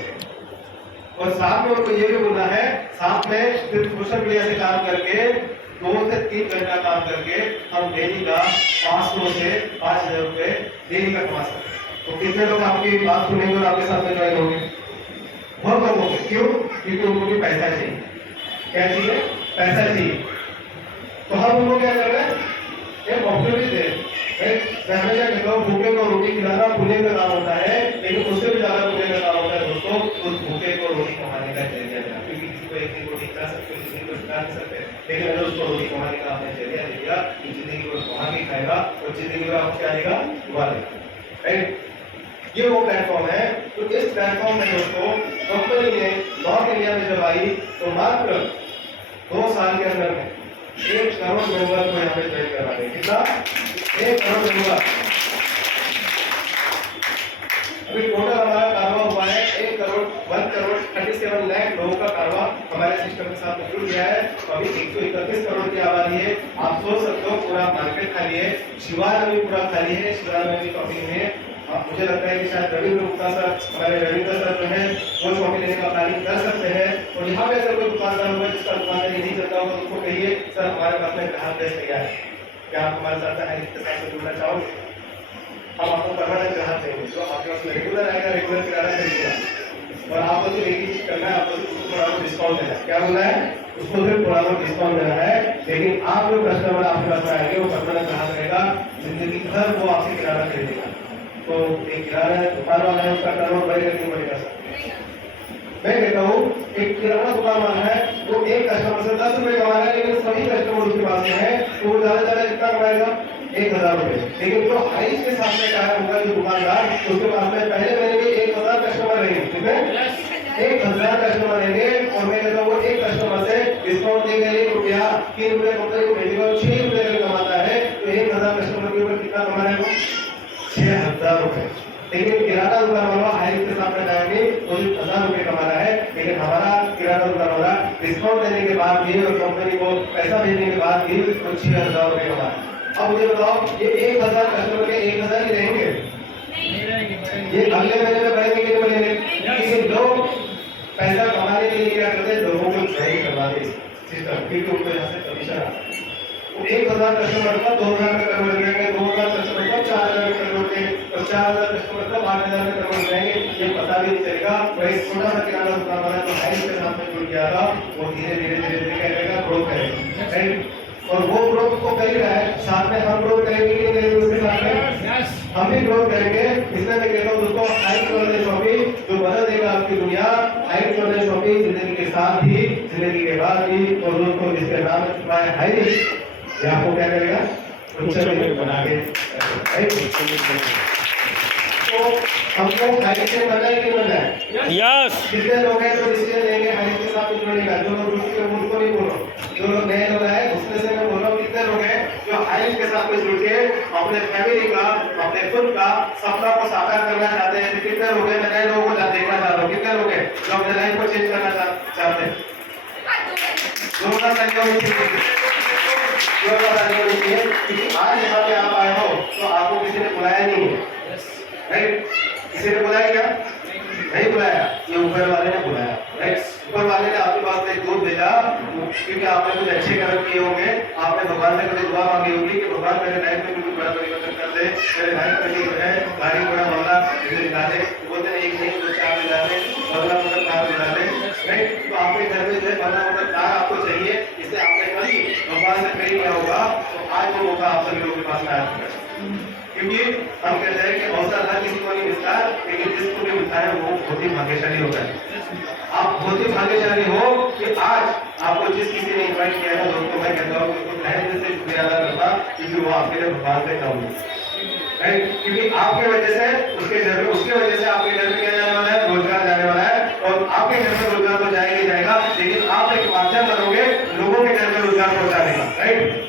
और साथ में उनको ये भी बोलना है, साथ में सिर्फ सोशल मीडिया से काम करके 2 से 3 घंटा काम करके हम डेली का 500 से 5,000 रुपए डेली का कमा सकते हैं। तो कितने लोग आपकी बात सुनेंगे और आपके साथ में ज्वाइन होंगे, बहुत कम होंगे। क्यों, क्योंकि उनको भी पैसा चाहिए, क्या चाहिए, पैसा चाहिए। तो हम उनको क्या कर रहे हैं, एक ऑप्शनलिटी दे। मैं हमेशा कहता हूँ भूखे को रोटी खिलाना पुण्य का काम होता है, लेकिन उससे भी ज्यादा पुण्य का काम होता है दोस्तों उस भूखे को रोटी कमाने का जरिया देना। क्योंकि किसी को एक दिन रोटी खिला सकते हो, किसी को खिला नहीं सकते, लेकिन अगर उसको रोटी कमाने का आपने जरिया दे दिया तो जिंदगी को कमा के खाएगा और जिंदगी में आपको क्या आएगा, दुआ देगा, राइट। ये वो प्लेटफॉर्म है। तो इस प्लेटफॉर्म में दोस्तों कंपनी ने नॉर्थ इंडिया में जब आई तो मात्र 2 साल के अंदर में 1 करोड़ मेंबर को यहाँ पे ज्वाइन करवा दें। कितना, 1 करोड़ मेंबर। अभी टोटल हमारा कारोबार हुआ है 1 करोड़ 37 लाख लोगों का कारोबार हमारे सिस्टम के साथ जुड़ गया है। तो अभी 131 करोड़ की आबादी है। आप सोच सकते हो पूरा मार्केट खाली है, शिवार में पूरा खाली है, शिवार में भी शॉपिंग है। मुझे लगता है कि शायद रविंद्र गुप्ता सर, हमारे रविंद्र सर जो है वो शॉपिंग लेने का प्लानिंग कर सकते हैं। और यहाँ पे अगर कोई दुकानदार होगा जिसका दुकानदार नहीं चलता होगा तो उसको कहिए सर हमारे पास में ग्राहक देश तैयार है, क्या आप हमारे साथ इसके साथ में जुड़ना चाहोगे, हम आपको परमानेंट ग्राहक देंगे जो आपके पास में रेगुलर आएगा, रेगुलर किराना खरीदेगा। और आपको तो एक ही चीज करना है, आपको उसको थोड़ा बहुत डिस्काउंट देना है। क्या बोला है, उसको सिर्फ थोड़ा बहुत डिस्काउंट देना है, लेकिन आप जो कस्टमर आपके पास आएंगे वो परमानेंट ग्राहक रहेगा, जिंदगी भर वो आपसे किराना खरीदेगा। तो एक किराना दुकान वाला है उसका टर्नओवर बढ़ेगा नहीं बढ़ेगा सर, मैं कहता हूँ एक किराना दुकान वाला है वो एक कस्टमर से 10 रुपए कमा रहा है, लेकिन सभी कस्टमर उसके पास में है तो वो ज्यादा ज्यादा कितना कमाएगा, 1,000 रुपए। लेकिन जो हाइस के सामने का होगा जो दुकानदार, उसके पास में पहले महीने में 1,000 कस्टमर रहेंगे, ठीक है, 1,000 कस्टमर रहेंगे। और मैं कहता हूँ वो एक कस्टमर से डिस्काउंट देगा 1 रुपया, 3 रुपए कंपनी को भेजेगा, 6 रुपए अगर कमाता है तो 1,000 कस्टमर के ऊपर कितना कमा रहा है, 6,000 रुपए। लेकिन किराना दुकान वाला हाइस के सामने जाएंगे तो 1,000 रुपए कमा रहा है, लेकिन हमारा किराना दुकान वाला डिस्काउंट देने के बाद भी और कंपनी को पैसा देने के बाद भी तो 6,000 रुपए कमा रहा है। अब मुझे बताओ ये 1,000 कस्टमर के 1,000 ही रहेंगे, ये अगले महीने में बढ़ेंगे कि नहीं बढ़ेंगे? लेकिन लोग पैसा कमाने के लिए क्या करते हैं, लोगों को ज्वाइन करवाते सिस्टम, क्योंकि उनको यहाँ से कमीशन आता है। 1000 कस्टमर का 2000 में कन्वर्ट हो जाएंगे, 2000 कस्टमर का 4000 में कन्वर्ट होंगे और 4000 कस्टमर का 8000 में कन्वर्ट हो जाएंगे। ये पता भी नहीं चलेगा। वही छोटा सा किराना दुकान वाला जो हाइट के साथ में जुड़ गया था वो धीरे धीरे क्या करेगा, ग्रोथ करेगा, राइट। और वो ग्रोथ को कर ही रहा है, साथ में हम ग्रोथ करेंगे कि नहीं उसके साथ में हम भी ग्रोथ करेंगे। इसलिए मैं कहता हूँ दोस्तों, हाइट ऑनलाइन शॉपिंग जो बदल देगा आपकी दुनिया, हाइट ऑनलाइन शॉपिंग जिंदगी के साथ ही, जिंदगी के बाद भी। और दोस्तों जिसके नाम में छुपा है हाइट, ये आपको क्या करेगा, उच्च बना के, राइट। तो हमको हाइट से बनना है कि बनना है? यस। कितने लोग हैं जो डिसीजन लेंगे हाइट के साथ जुड़ेगा? जो लोग जुड़ के मुझको नहीं बोलो, जो लोग नए लोग आए उसमें से मैं बोल रहा हूँ, कितने लोग हैं जो हाइट के साथ में जुड़ के अपने फैमिली का, अपने खुद का सपना को साकार करना चाहते हैं? कितने लोग हैं? मैं नए लोगों को देखना चाहता हूँ, कितने लोग हैं जो अपने लाइफ को चेंज करना चाहते हैं? लोगों का संख्या क्योंकि आज यहाँ पे आप आए हो तो आपको किसी ने बुलाया नहीं है, राइट? किसी ने बुलाया क्या? नहीं बुलाया, ये ऊपर वाले ने बुलाया, राइट? ऊपर वाले ने आपके पास एक दूध भेजा क्योंकि आपने कुछ अच्छे कर्म किए होंगे, आपने भगवान से कभी दुआ मांगी होगी कि भगवान मेरे लाइफ में कुछ बड़ा परिवर्तन कर दे, मेरे लाइफ में जो है गाड़ी घोड़ा बंगला इसे दिखा दे। बोलते हैं एक नहीं दो चार दिला दे, बंगला मतलब कार दिला दे, राइट? तो आपके घर में जो है बंगला मतलब कार आपको चाहिए, इसलिए आपने कभी भगवान से प्रे किया होगा, तो आज वो मौका आप सभी लोगों के पास आया। क्योंकि हम कहते हैं कि अवसर हर किसी को नहीं मिलता, लेकिन जिसको भी मिलता है वो बहुत ही भाग्यशाली होता है। आप बहुत ही भाग्यशाली हो कि आज आपको जिस किसी ने इन्वाइट किया है, दोस्तों मैं कहता हूँ कि उसको तहे दिल से शुक्रिया अदा करना, क्योंकि वो आपके लिए भगवान से कम है, राइट? क्योंकि आपके वजह से उसके घर में, उसके वजह से आपके घर में क्या जाने वाला है, रोजगार जाने वाला है। और आपके घर में रोजगार तो जाएगा ही जाएगा, लेकिन आप एक माध्यम बनोगे लोगों के घर में रोजगार पहुंचाने का, राइट?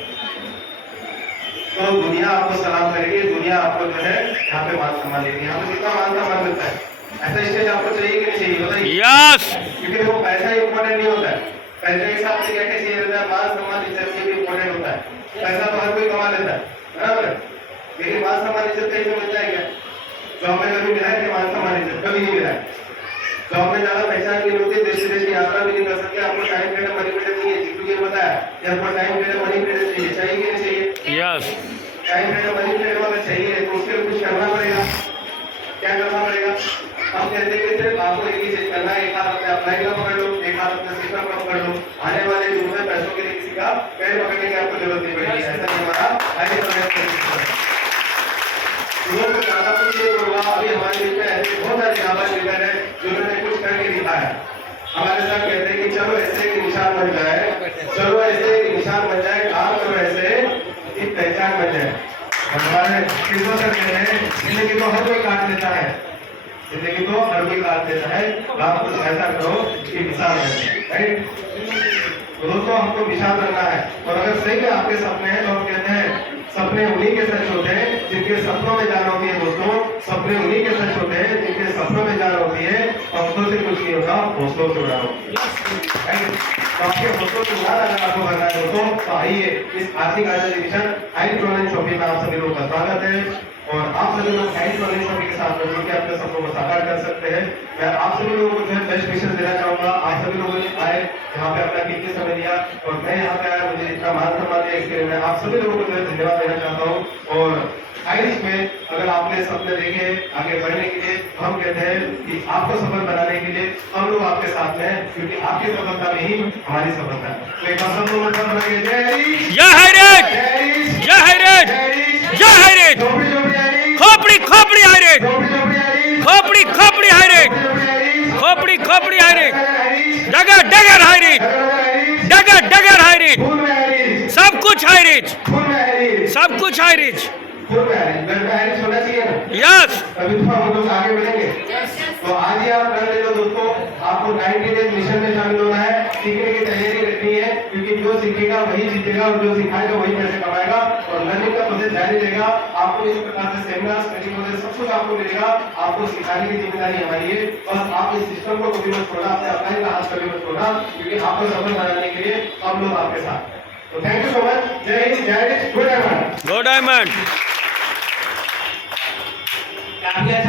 तो दुनिया आपको सलाम करेगी, दुनिया आपको जो है यहाँ पे मान सम्मान देगी। यहाँ पे कितना मान सम्मान मिलता है? ऐसा स्टेज आपको चाहिए कि नहीं चाहिए, बताइए? यस। क्योंकि वो पैसा इम्पोर्टेंट नहीं होता है, पैसे के साथ क्या क्या चाहिए रहता है, मान सम्मान इज्जत भी इम्पोर्टेंट होता है। पैसा तो हर कोई कमा लेता है, बराबर है, लेकिन मान सम्मान इज्जत कहीं से मिलता है क्या? जॉब में कभी मिला है कि मान सम्मान इज्जत? कभी नहीं मिला है। जॉब में ज्यादा पहचान की होती है, देश विदेश की यात्रा भी नहीं कर सकते, आपको टाइम पीरियड मनी पीरियड नहीं है, जितू ने बताया कि आपको टाइम पीरियड मनी पीरियड चाहिए, चाहिए कि नहीं चाहिए? Yes. Time period money period अगर चाहिए तो उसके लिए कुछ करना पड़ेगा। क्या करना पड़ेगा? हम कहते हैं कि सिर्फ आपको एक ही चीज करना है, एक हाथ अपने अप्लाई का पकड़ लो, एक हाथ अपने सिस्टम का पकड़ लो, आने वाले दिनों में पैसों के लिए किसी का पैर पकड़ने की आपको जरूरत नहीं पड़ेगी। ऐसा हमारा लोगों को ज्यादा कुछ नहीं होगा। अभी हमारे देश में ऐसे बहुत सारे जाबाज लीडर है जिन्होंने कुछ करके दिखाया। हमारे साथ कहते हैं कि चलो ऐसे कि निशान बन जाए, चलो ऐसे कि निशान बन जाए, काम करो ऐसे कि पहचान बन जाए। हमारे किसको सर कहते हैं, जिंदगी तो हर कोई काट लेता है, जिंदगी तो हर कोई काट देता है, आप कुछ ऐसा करो कि मिसाल बने, राइट? तो दोस्तों हमको मिसाल बनना है। और अगर सही में आपके सपने हैं तो हम कहते हैं सपने उन्हीं के सच होते हैं जिनके सपनों में जान होती है। दोस्तों सपने उन्हीं के सच होते हैं जिनके सपनों में जान होती है। हौसलों से कुछ नहीं होता, हौसलों से उड़ाओ। तो आपके हौसलों से उड़ाना अगर आपको करना है दोस्तों, तो आइए इस आर्थिक आजादी मिशन हाइट ऑनलाइन शॉपिंग में आप सभी लोगों का स्वागत है। और आप सभी लोग हाइट ऑनलाइन शॉपिंग के साथ मिलकर के अपने सपनों को साकार कर सकते हैं। मैं आप सभी लोगों को जो है बेस्ट विशेष देना चाहूंगा। आप सभी लोगों ने आए यहाँ पे अपना कीमती समय दिया और मैं यहाँ पे आया, मुझे इतना मान सम्मान दिया, इसके लिए मैं आप सभी लोगों को जो है धन्यवाद देना चाहता हूँ। और आइरिश में अगर आपने सपने देखे आगे बढ़ने के लिए, हम कहते हैं कि आपको सफल बनाने के लिए हम लोग आपके साथ में हैं, क्योंकि आपकी सफलता में ही हमारी सफलता है। तो एक बार सब लोग मतलब बनाइए, जय हरीश, जय हरीश, जय हरीश, जय हरीश, जय हरीश, जय हरीश, झोपड़ी झोपड़ी हरीश, खोपड़ी खोपड़ी हरीश, झोपड़ी झोपड़ी हरीश, खोपड़ी खोपड़ी हरीश, झोपड़ी हरीश, खोपड़ी खोपड़ी हरीश, हरीश, डगर डगर हरीश, हरीश, डगर डगर हरीश, फूल में हरीश, सब कुछ हरीश, फूल में हरीश, सब कुछ हरीश। फूल में हरीश, घर में हरीश होना चाहिए ना? यस। तभी तो हम लोग आगे बढ़ेंगे। तो आज ही आप कर ले लो दोस्तों, आपको 90 डेज मिशन में शामिल होना है, सीखने की तैयारी रखनी है, क्योंकि जो सीखेगा वही जीतेगा और जो सिखाएगा वही पैसे कमाएगा। और लर्निंग का प्रोसेस जारी रहेगा। आपको इस प्रकार से सेमिनार ट्रेनिंग वगैरह सब कुछ आपको मिलेगा, आपको सिखाने की जिम्मेदारी हमारी है। बस आप इस सिस्टम को कभी मत छोड़ना, अपने अप्लाई का हाथ कभी मत छोड़ना, क्योंकि आपको सफल बनाने के लिए हम लोग आपके साथ। तो थैंक यू सो मच। जय हिंद, जय हरीश, गुड डायमंड, गो डायमंड।